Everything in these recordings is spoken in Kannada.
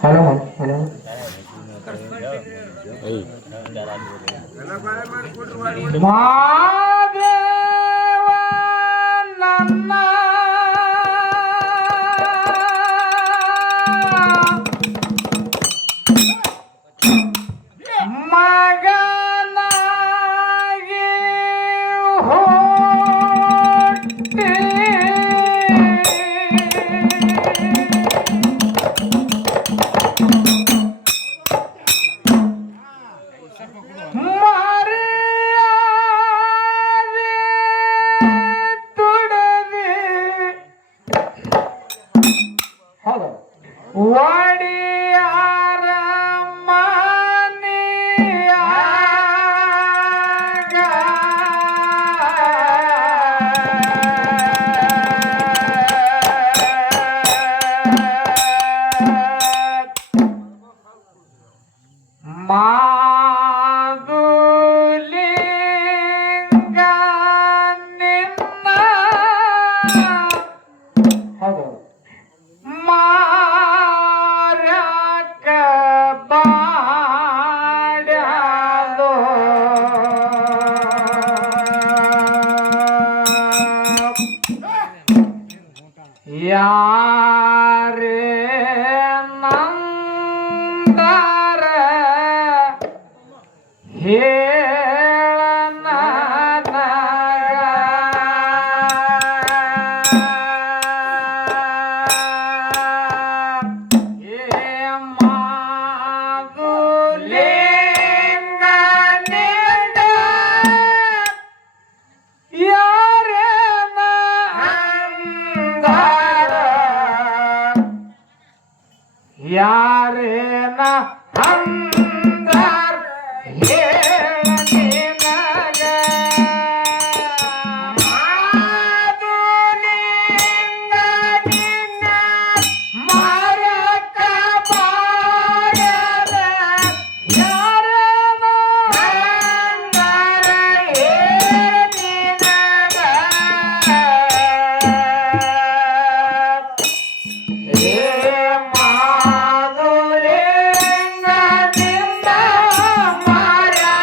Hello hello. ಮಾದೇವ ನನ್ನ ಮಗನಾಗಿ ಹುಟ್ಟಿ ಮರ್ಯಾದೆ ತುಡದೆ ಹೌದು ಒಡೆಯರ ಮನೆಯಾಗ ಮಾದುಲಿಂಗ ನಿನ್ನ ಹೌದು ಮಾರಕ ಬಾಡ್ಯಾದೋ ಯಾರೇ ನಂದರ ಹೇಳ ಮಾದುಲಿಂಗ ನಿನ್ನ ಯಾರೇನ ಅಂದಾರ ಯಾರೇನ ಅಂದಾರ ಹೇಳ ನಿನಗ ಮಾದುಲಿಂಗ ನಿನ್ನ ಮರಕ ಬಾಡದ ಯಾರೇನ ಅಂದಾರ ಹೇಳ ನಿನಗ ಏ ಮಾದುಲಿಂಗ ನಿನ್ನ ಮರಕ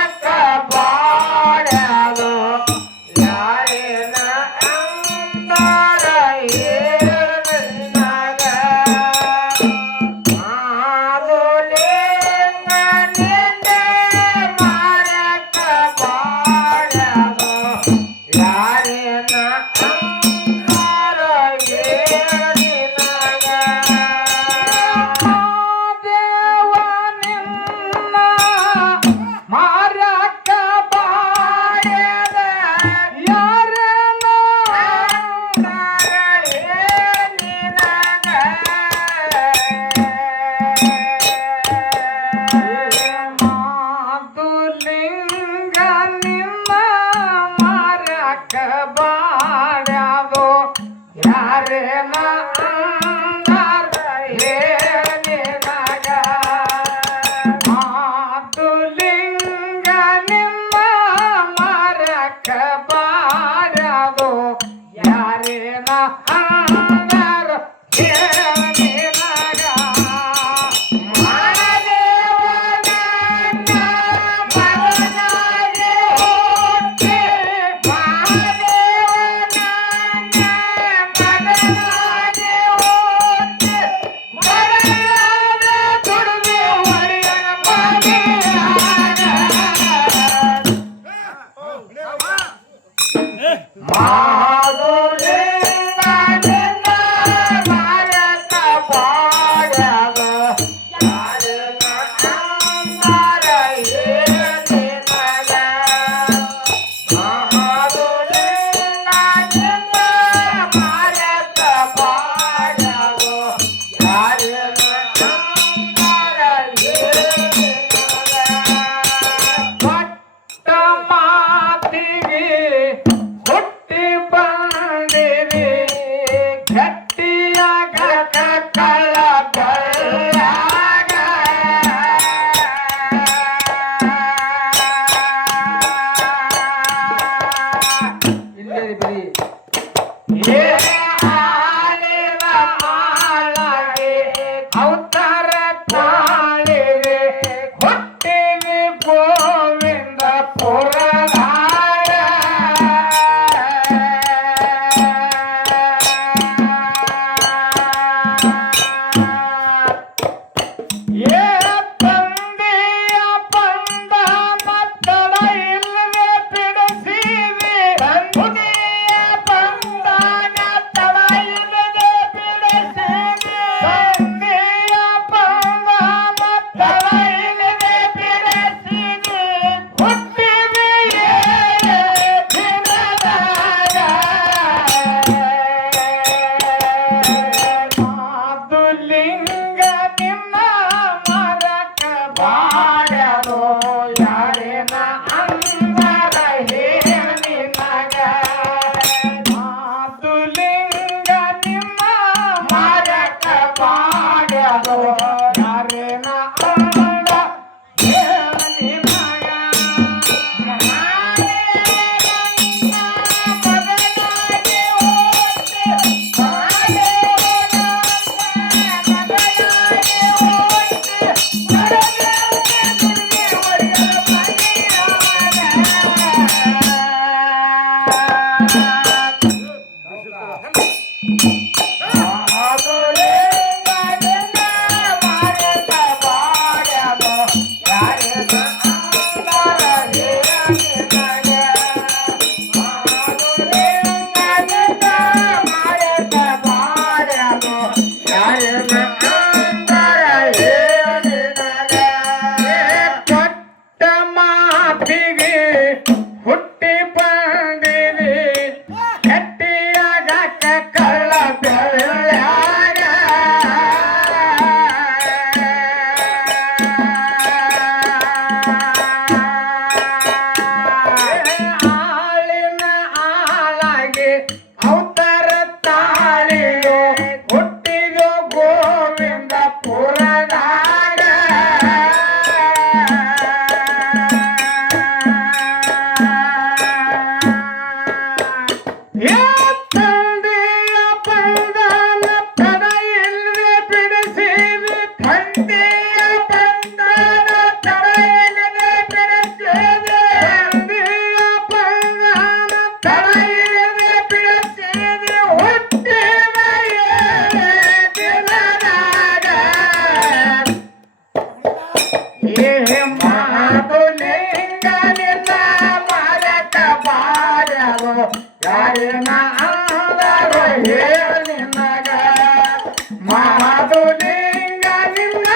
ಪುರದಾಗ ತಂದೆಯ ಬಂಧನ ತಡೆಯಿಲ್ಲದೆ ಬಿಡಿಸಿದೆ ತಂದೆಯ ಬಂಧನ ತಡೆಯಿಲ್ಲದೆ ಬಿಡಿಸಿದೆ ತಂದೆಯ ಬಂಧನ ತಡೆಯಿಲ್ಲದೆ ಬಿಡಿಸಿದೆ ಹುಟ್ಟಿದ ದಿನದಾಗ ಏ ಮಾತುಲಿಂಗ ನಿನ್ನ ಮರಕ ಬಾರವು ಯಾರಿನ ಅಂದರು ಹೇಳು ನಿನ್ನಗ ಮಾತುಲಿಂಗ ನಿನ್ನ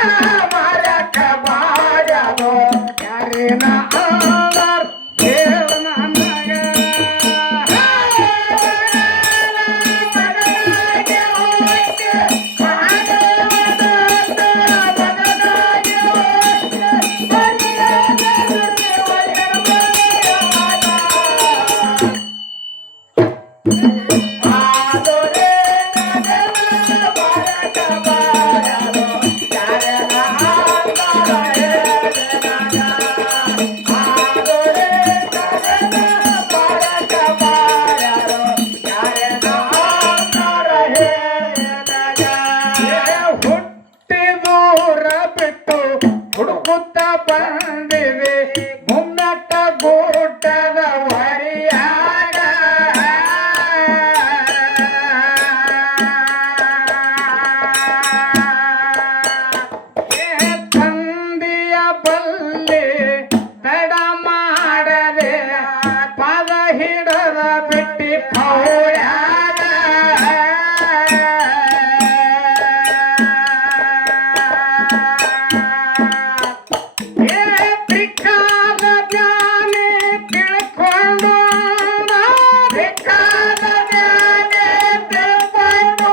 ಮರಕ ಬಾರವು ಯಾರಿನ ಅಂದರು ಹೇಳು ನನಗ ಮಗನಾಗಿ ಹೋಯ್ತೆ ಮಹಾದೇವದತ್ತ ಮಗನಾಗಿ ಹೋಯ್ತೆ ಹುಟ್ಟಿದೂರ ಬಿಟ್ಟು ಹುಡುಕುತ್ತ ಬಂದಿವೆ ಮುನ್ನಟ್ಟ ಗೂಟದ ವರಿಯಾಗ ತಂದೆಯ ಬಲ್ಲಿ ತಡ ಮಾಡದೆ ಪದ ಹಿಡದ ಬಿಟ್ಟಿ ಪೌಳ್ಯಾಗ ಬೇಕಾದ ಜ್ಞಾನಿ ತಿಳ್ಕೊಂಡು ಬೇಕಾದ ಜ್ಞಾನಿ ತಿಳ್ಕೊಂಡು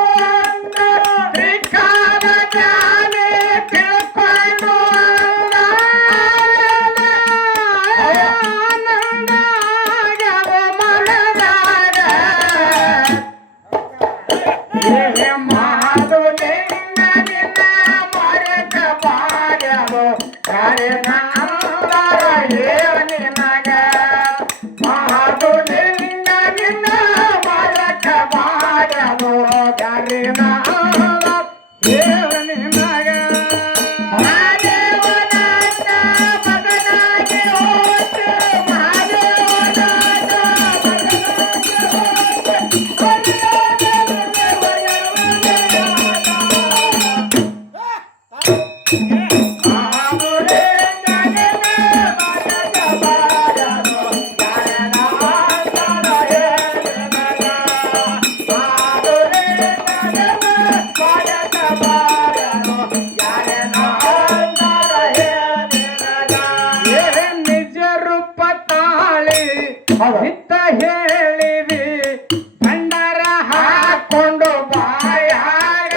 ಬೇಕಾದ ಜ್ಞಾನಿ ತಿಳ್ಕೊಂಡು ಆನಂದಾಗವ ಮನದಾಗ ಏ ಮಾಧುಲಿಂಗ ನಿನ್ನ ಮರಕ ಬಾರವು ಯಾರಿನ ಅಂದರ ಹೇಳು ನಿನಗ ಮಾಧುಲಿಂಗ ನಿನ್ನ ಮರಕ ಬಾರವು ಯಾರಿನ ಅಂದರ ಹೇಳು ನಿನಗ ಮಹಾದೇವನಾಥ ಮಗನಾಗಿ ಹೋಯ್ತೆ ಮಹಾದೇವನಾಥ ಮಗನಾಗಿ ಹೋಯ್ತೆ ನಿಜ ರೂಪ ತಾಳಿ ಹಿತ್ತ ಹೇಳಿವಿ ಭಂಡಾರ ಹಾಕೊಂಡು ಬಾಯಾಗ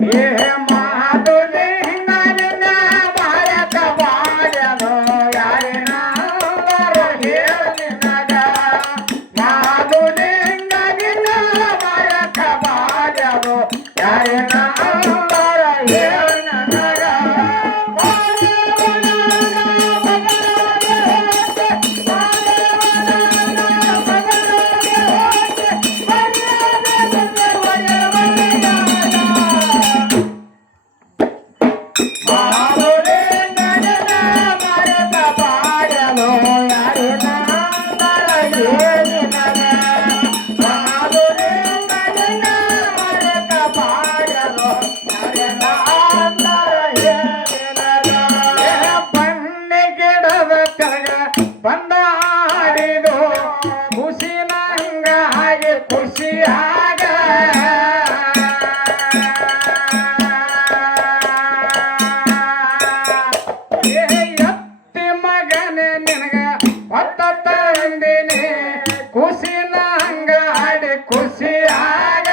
ಏ ಮಾಧುಲಿಂಗ ನಿನ್ನ ಬಾಯಕ ಬಾಳ್ಯನು ಯಾರಿನಾದರೂ ಹೇಳು ನಿನಗ. ಮಾಧುಲಿಂಗ ನಿನ್ನ ಬಾಯಕ ಬಾಳ್ಯನು ಯಾರಿನಾದರೂ ಹೇಳು ನನಗ. ಬಂದಾಡಿದು ಖುಷಿನಂಗ ಹಾಗೆ ಖುಷಿಯಾಗ ಎತ್ತಿ ಮಗನೇ ನಿನಗ ಹೊತ್ತ ತಂದಿನಿ ಖುಷಿನಂಗ ಹಾಡಿ ಖುಷಿಯಾಗ.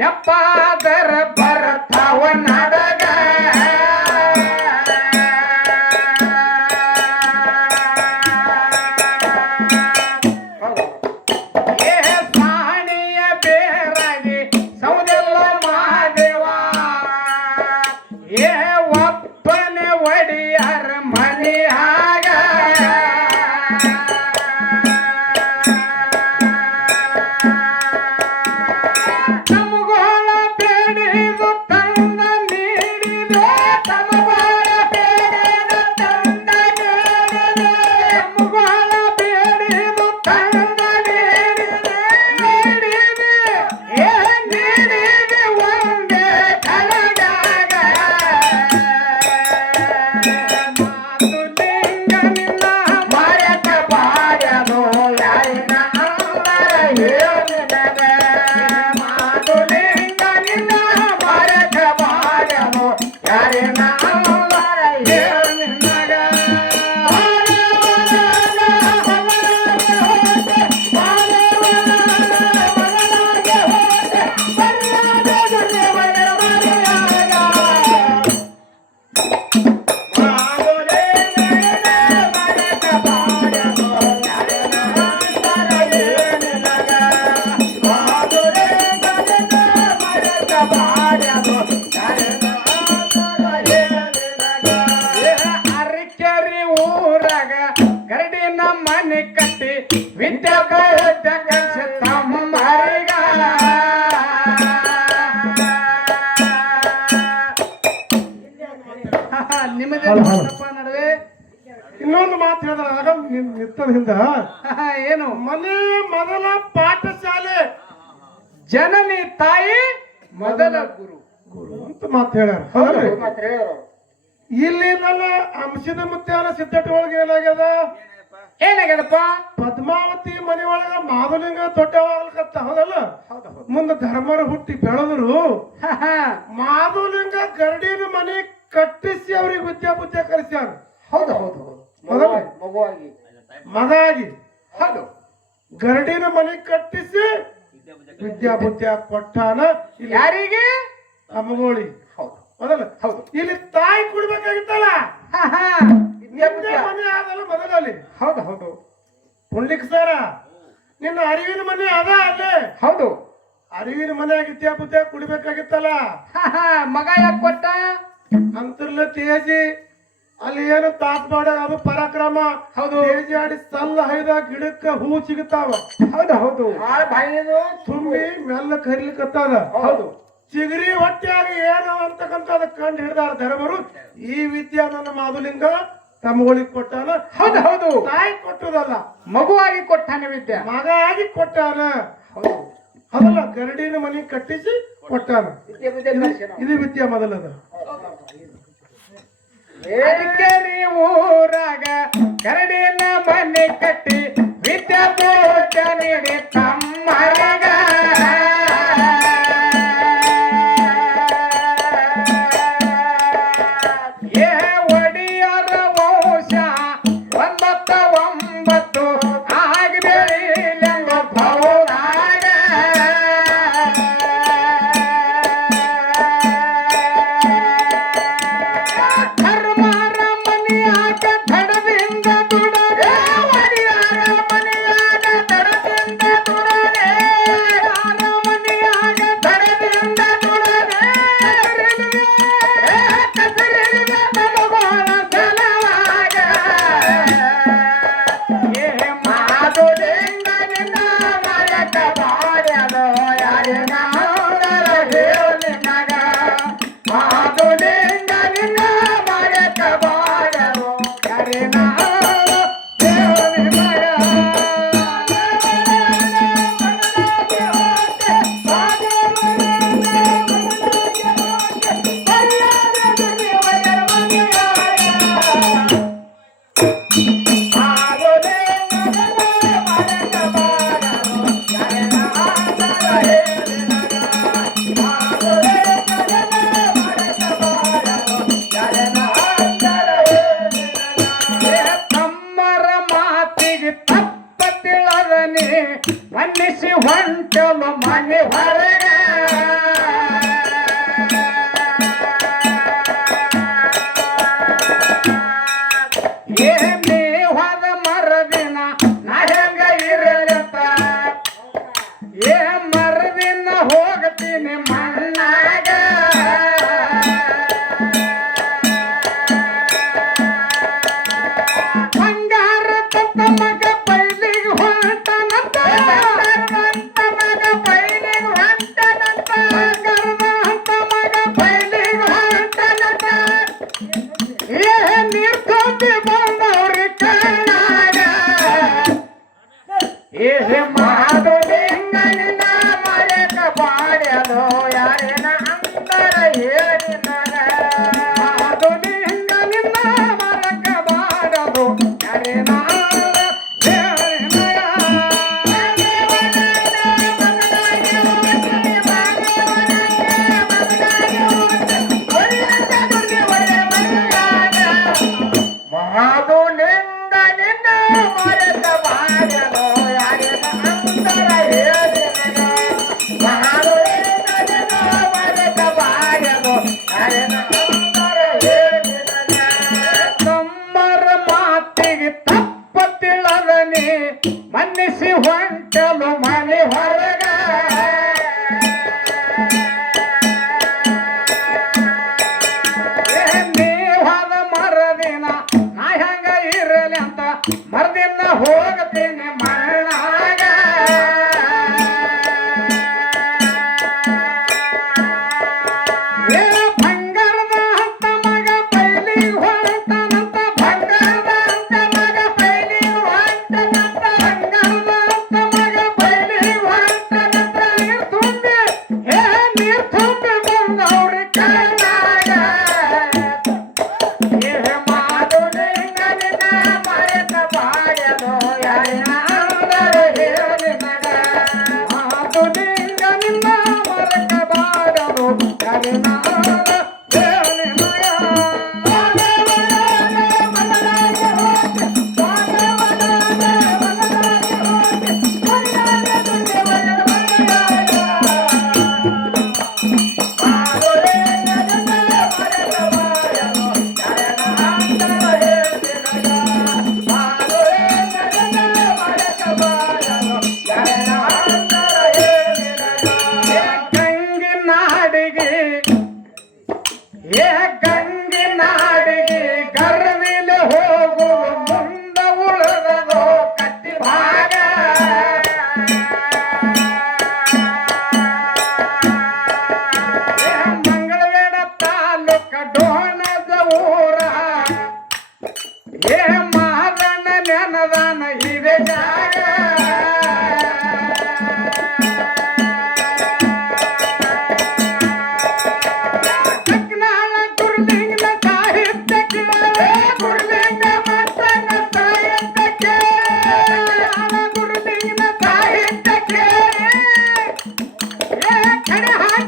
ನೆಪ್ಪಾದರ ಬರ್ತಾವ ನಡಗ. ಏ ಸಾಣಿಯ ಬೇರಾಗಿ ಸೌದೆಲ್ಲ ಮಾದೇವ ಏ ಒಪ್ಪನೆ ಒಡಿಯಾರ ಮನೆಯಾಗ. ಅರಿಕೆರಿ ಊರಾಗ ಗರಡಿನ ಮನೆ ಕಟ್ಟಿ ವಿದ್ಯಾಭ್ಯಾಸ ಕಲಿಸಿ ತಮ್ಮರಿಗ. ನಿಮ್ಮದೇ ನಡುವೆ ಇನ್ನೊಂದು ಮಾತು ಹೇಳಿದಾಗ ನಿತ್ತದಿಂದ ಏನು ಮನೆ ಮೊದಲ ಪಾಠಶಾಲೆ, ಜನನಿ ತಾಯಿ ಮೊದಲ ಗುರು ಗುರು ಅಂತ ಮಾತು ಹೇಳ್ಯಾರ. ಹೌದ್ರಿ? ಇಲ್ಲಿ ನನ್ನ ಅಂಶದ ಮುತ್ಯಾನ ಸಿದ್ಧತೆ ಒಳಗೆ ಏನಾಗ್ಯದ? ಏನಾಗ್ಯದಪ್ಪ? ಪದ್ಮಾವತಿ ಮನೆ ಒಳಗ ಮಾಧುಲಿಂಗ ದೊಡ್ಡವಾಗ್ಲಕತ್ತ. ಹೌದಲ್ಲ? ಮುಂದೆ ಧರ್ಮರು ಹುಟ್ಟಿ ಬೆಳೆದ್ರು. ಮಾಧುಲಿಂಗ ಗರಡಿನ ಮನೆ ಕಟ್ಟಿಸಿ ಅವ್ರಿಗೆ ವಿದ್ಯಾಬುದ್ಧಿ ಕಲಿಸ್ಯಾರ. ಹೌದು ಹೌದು ಮಗಾಗಿ ಹೌದು ಗರಡಿನ ಮನೆ ಕಟ್ಟಿಸಿ ವಿದ್ಯಾ ಬುದ್ಧಿಯ ಕೊಟ್ಟಾನ ಇಲ್ಲಿ ಯಾರಿಗೆ? ಅಮ್ಮಗೋಳಿ ಹೌದು ಹೌದಲ್ಲ ಹೌದು. ಇಲ್ಲಿ ತಾಯಿ ಕುಡ್ಬೇಕಾಗಿತ್ತಲ್ಲ ಹಾ, ಹಾ. ನಿಮ್ದೇ ಮನೆ ಆದಲ್ಲ ಮೊದಲಲ್ಲಿ ಹೌದು ಹೌದು ಪುಂಡ್ಲಿಕ್ ಸರ ನಿನ್ನ ಅರಿವಿನ ಮನೆ ಅದ ಅಲ್ಲೇ ಹೌದು. ಅರಿವಿನ ಮನೆ ವಿದ್ಯಾ ಬುದ್ಧಿಯ ಕುಡಿಬೇಕಾಗಿತ್ತಲ್ಲ ಹಾ, ಹಾ. ಮಗ ಯಾಕೆ ಕೊಟ್ಟ? ಅಂತರ್ಲ ತೇಜಿ ಅಲ್ಲಿ ಏನು ತಾತ್ಮಾಡ ಅದು ಪರಾಕ್ರಮ ಹೌದು. ತೇಜಿ ಆಡಿ ಸಲ್ಲ ಹೈದ ಗಿಡಕ್ಕ ಹೂ ಸಿಗುತ್ತಾವ ಹೌದು ಹೌದು ತುಂಬಿ ಮೆಲ್ಲ ಕರಿಲಿಕ್ಕತ್ತದ ಹೌದು. ಚಿಗರಿ ಹೊಟ್ಟೆಯಾಗಿ ಏನು ಅಂತಕ್ಕಂತ ಕಂಡು ಹಿಡಿದಾರ ಧರ್ಮರು ಈ ವಿದ್ಯಾ ನನ್ನ ಮಾಧುಲಿಂಗ ತಮ್ಮಗಳಿಗೆ ಕೊಟ್ಟಾನ ಹೌದು ಹೌದು. ತಾಯಿ ಕೊಟ್ಟದಲ್ಲ ಮಗುವಾಗಿ ಕೊಟ್ಟಾನೆ ವಿದ್ಯೆ. ಮಗ ಆಗಿ ಕೊಟ್ಟಾನ ಹೌದು. ಅದಲ್ಲ ಗರಡಿನ ಮನೆ ಕಟ್ಟಿಸಿ ಕೊಟ್ಟಾನ ಇದು ವಿದ್ಯಾ ಮೊದಲದ ಅದಕ್ಕೆ ನೀವು ಊರಾಗ ಕರಡಿನ ಮನೆ ಕಟ್ಟಿ ವಿದ್ಯಾಭೂಷ ನೀಡಿ ತಮ್ಮಗ ಏ ಒಡಿಯರ ವಂಶ 99 ಆಗಬೇಡಿಲೆಂದು ಭವನಾಗ ಧರ್ಮರ ಮನೆಯಾಗ ದಡದಿಂದ ದುಡರೆ ಒಡಿಯರ ಮನೆಯಾಗ ದಡದಿಂದ ದುಡರೆ ಯಾರ ಮನೆಯಾಗ ದಡದಿಂದ ದುಡರೆ ಕಸರಿದ ತಲುಗೋಳ ಸಲವಾಗ ಏ ಮಾಧುಲಿಂಗ ನಿನ್ನ ಮರಕ ಬಾಡ್ಯದೋ ಯಾರಿನ ಹೇಳಿ ಮಗ ಮಾಧುಲಿಂಗ ನಿನ್ನ ಮರಕ ಬಾಡ್ಯದೋ ಯಾರಿನ ಹೇಳಿ ಮಗ ತಮ್ಮರ ಮಾತಿಗೆ ತಪ್ಪ ತಿಳದನೆ ಮನ್ನಿಸಿ ಹೊಂಟಲು ಮನೆ ಹೊರಗ ಏ ಮೇಹದ ಮರದಿನ ನಾ ಹೆಂಗ ಇರಲತ್ತ ಏ ಮರದಿನ ಹೋಗ್ತೀನಿ ಮಣ್ಣಾಗ ಬಂಗಾರ ತತ್ತ ಮಗ ಬೈಲಿಗೆ ಹೊಂಟನಂತ ಮಗ ಬೈಲಿಗೆ ಹೊಂಟನಂತ ಬಂಗಾರದ ಹಂತ ಮಗ ಬೈಲಿಗೆ ಹೊಂಟನಂತ ಏ ನೀರ್ಕೋತಿ ಬಂದವ್ರಿ ಕಣ್ಣಾಗ ಏ ಮಾಧುಲಿಂಗ ನಿನ್ನ ಮರೆಕ ಬಾಡ್ಯದೋ ಯಾರಿನ ಅಂತರ ಹೇಳಿ ಮಗ ಮಾಧುಲಿಂಗ ನಿನ್ನ ಮರಕ ಬಾಡದು ಯಾರಿನ ಹೇಳಿ ಮಗ ಮಾಧುಲಿಂಗ ನಿನ್ನ ಮರಕ ಬಾಡ್ಯದೋ ಯಾರಿನ ಅಂತರ ಹೇಳಿ ಮಗ ಮಾಧುಲಿಂಗ ನಿನ್ನ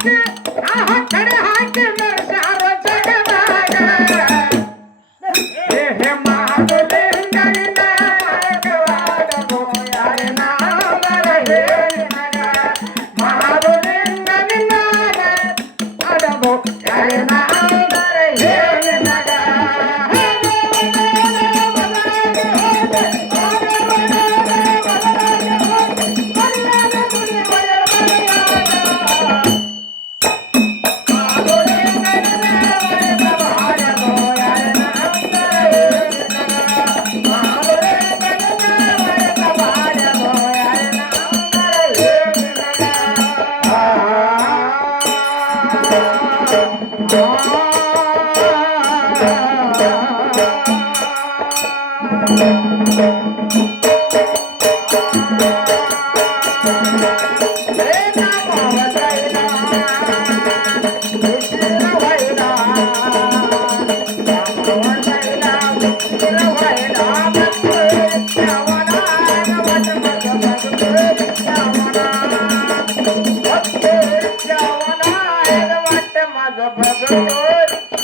ಹಾಕಿ ಆ ಕಡೆ ಹಾಕಿ ಮೆರೆಸ್ಯಾರ ಜಗದಾಗ ಹೇ ಮಹಾಲಿಂಗನಿಂದ ಮರೆತವಾಡಲು ಯಾರಿನ ಅಂದರ ಹೇಳಿ ನಗ ಮಹಾಲಿಂಗನಿಂದ ಆಡಲು ಯಾರಿನ ಅಂದರ ಹೇಳಿ ನಗ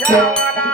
Jawara